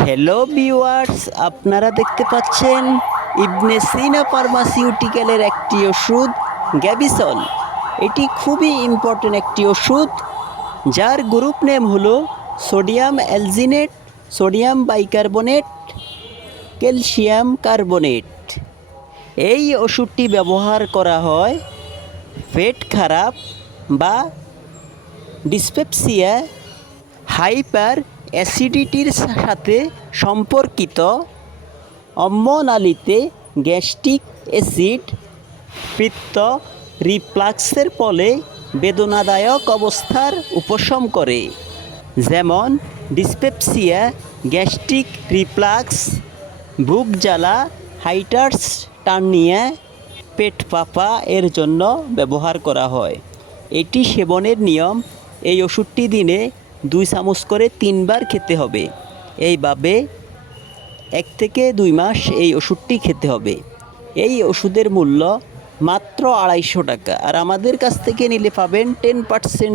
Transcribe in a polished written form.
Hello viewers, আপনারা দেখতে পাচ্ছেন ইবনে সিনা ফার্মাসিউটিক্যালের একটি ওষুধ গ্যাভিসল। এটি খুবই ইম্পর্টেন্ট একটি ওষুধ, যার গ্রুপ নেম হলো sodium alginate, sodium bicarbonate, calcium carbonate. এই ওষুধটি ব্যবহার করা হয় পেট খারাপ বা ডিসপেপসিয়া, হাইপার অ্যাসিডিটির সাথে সম্পর্কিত অম্লনালীতে গ্যাস্ট্রিক অ্যাসিড, পিত্ত, রিফ্লাক্সের ফলে বেদনাদায়ক অবস্থার উপশম করে, যেমন ডিসপেপসিয়া, গ্যাস্ট্রিক রিফ্লাক্স, বুক জ্বালা, হাইটার্স টার্নিয়া, পেট ফাঁপা এর জন্য ব্যবহার করা হয়। এটি সেবনের নিয়ম: এই ওষুধটি দিনে 2 চামচ করে 3 বার খেতে হবে। এইভাবে 1 থেকে 2 মাস এই ওষুধটি খেতে হবে। এই ওষুধের মূল্য মাত্র 250 টাকা, আর আমাদের কাছ থেকে নিলে পাবেন 10%